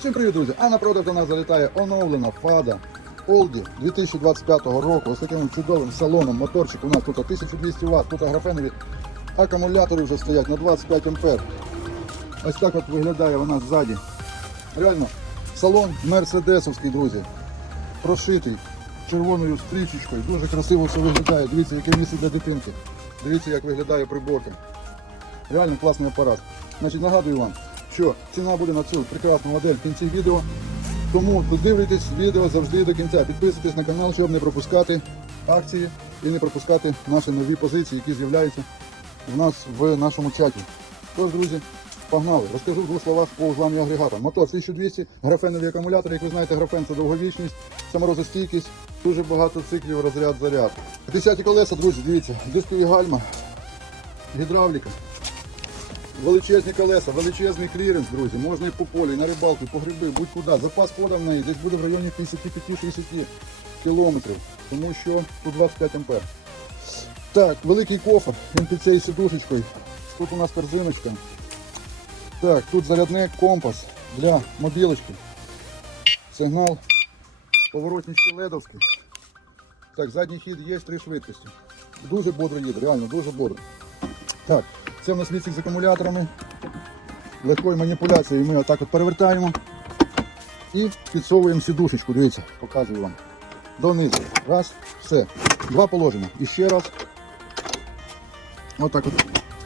Всім привіт, друзі! А на продаж до нас залітає оновлена фада Олді 2025 року. Ось таким чудовим салоном. Моторчик у нас тут 1200 Вт, тут графенові акумулятори вже стоять на 25 ампер. Ось так от виглядає вона ззаді. Реально, салон мерседесовський, друзі. Прошитий червоною стрічечкою. Дуже красиво все виглядає. Дивіться, яке місце для дитинки. Дивіться, як виглядає приборка. Реально класний апарат. Значить, нагадую вам, що ціна буде на цю прекрасну модель в кінці відео. Тому додивлюйтесь відео завжди до кінця. Підписуйтесь на канал, щоб не пропускати акції і не пропускати наші нові позиції, які з'являються в нас в нашому чаті. Тож, друзі, погнали. Розкажу в двох словах по узлам і. Мотор 1200, графенові акумулятори, як ви знаєте, графен це довговічність, саморозостійкість, дуже багато циклів, розряд заряд. 50 колеса, друзі, дивіться, дискові гальма, гідравліка. Величезні колеса, величезний кліренс, друзі. Можна і по полі, і на рибалку, і по гриби, будь-куди. Запас хода в неї десь буде в районі 55-60 кілометрів, тому що тут 25 ампер. Так, великий кофр, МТЦ із сидушечкою. Тут у нас корзиночка. Так, тут зарядний компас для мобілочки. Сигнал поворотнички ледовський. Так, задній хід є три швидкості. Дуже бодро їде, реально, дуже бодро. Так, це в нас відсік з акумуляторами. Легкою маніпуляцією ми отак от перевертаємо і підсовуємо сідушечку. Дивіться, показую вам. Донизу. Раз, все. Два положення. І ще раз. Отак от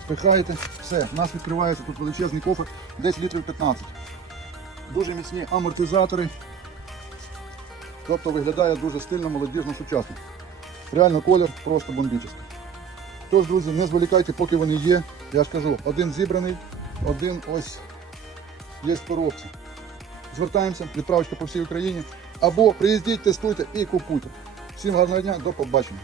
спихаєте. Все, у нас відкривається тут величезний кофр, десь літрів 15. Дуже міцні амортизатори. Тобто виглядає дуже стильно, молодіжно, сучасно. Реально колір просто бомбічний. Тож, друзі, не зволікайте, поки вони є. Я ж кажу, один зібраний, один ось є в коробці. Звертаємося, відправочка по всій Україні. Або приїздіть, тестуйте і купуйте. Всім гарного дня, до побачення.